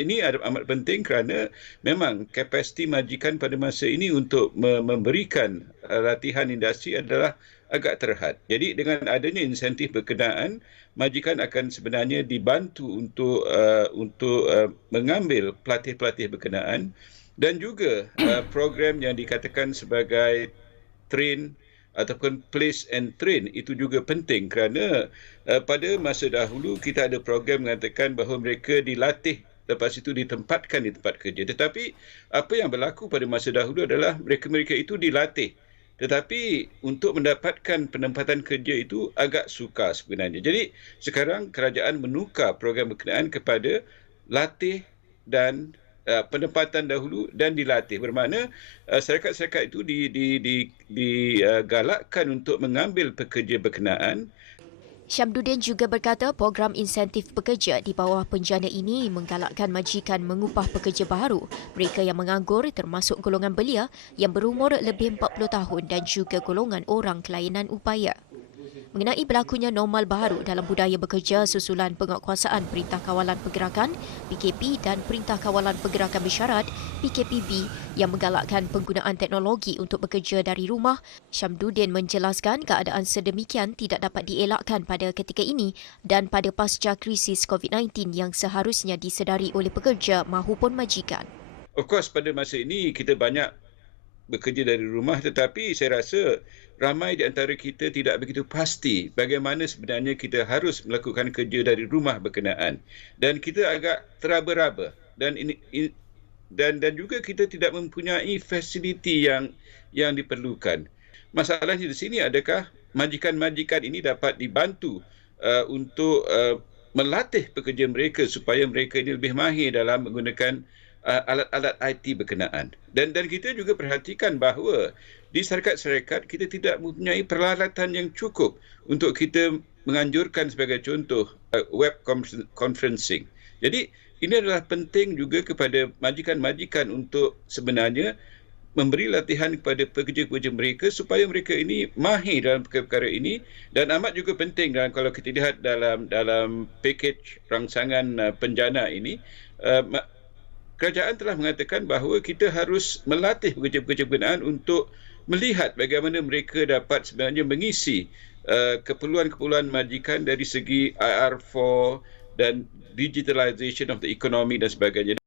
Ini amat penting kerana memang kapasiti majikan pada masa ini untuk memberikan latihan industri adalah agak terhad. Jadi dengan adanya insentif berkenaan, majikan akan sebenarnya dibantu untuk mengambil pelatih-pelatih berkenaan dan juga program yang dikatakan sebagai train ataupun place and train itu juga penting kerana pada masa dahulu kita ada program mengatakan bahawa mereka dilatih lepas itu ditempatkan di tempat kerja. Tetapi apa yang berlaku pada masa dahulu adalah mereka-mereka itu dilatih. Tetapi untuk mendapatkan penempatan kerja itu agak sukar sebenarnya. Jadi sekarang kerajaan menukar program berkenaan kepada latih dan penempatan dahulu dan dilatih. Bermakna syarikat-syarikat itu digalakkan untuk mengambil pekerja berkenaan. Syamduddin juga berkata program insentif pekerja di bawah penjana ini menggalakkan majikan mengupah pekerja baru, mereka yang menganggur termasuk golongan belia yang berumur lebih 40 tahun dan juga golongan orang kelainan upaya. Mengenai berlakunya normal baru dalam budaya bekerja susulan penguatkuasaan Perintah Kawalan Pergerakan PKP dan Perintah Kawalan Pergerakan Bersyarat PKPB yang menggalakkan penggunaan teknologi untuk bekerja dari rumah, Syamduddin menjelaskan keadaan sedemikian tidak dapat dielakkan pada ketika ini dan pada pasca krisis COVID-19 yang seharusnya disedari oleh pekerja mahupun majikan. Of course pada masa ini kita banyak bekerja dari rumah, tetapi saya rasa ramai di antara kita tidak begitu pasti bagaimana sebenarnya kita harus melakukan kerja dari rumah berkenaan, dan kita agak teraba-raba dan juga kita tidak mempunyai fasiliti yang diperlukan. Masalahnya di sini, adakah majikan-majikan ini dapat dibantu untuk melatih pekerja mereka supaya mereka ini lebih mahir dalam menggunakan alat-alat IT berkenaan. Dan kita juga perhatikan bahawa di syarikat-syarikat kita tidak mempunyai peralatan yang cukup untuk kita menganjurkan sebagai contoh web conferencing. Jadi ini adalah penting juga kepada majikan-majikan untuk sebenarnya memberi latihan kepada pekerja-pekerja mereka supaya mereka ini mahir dalam perkara-perkara ini, dan amat juga penting dalam kalau kita lihat dalam pakej rangsangan penjana ini, kerajaan telah mengatakan bahawa kita harus melatih pekerja-pekerja berkenaan untuk melihat bagaimana mereka dapat sebenarnya mengisi keperluan-keperluan majikan dari segi IR4 dan digitalization of the economy dan sebagainya.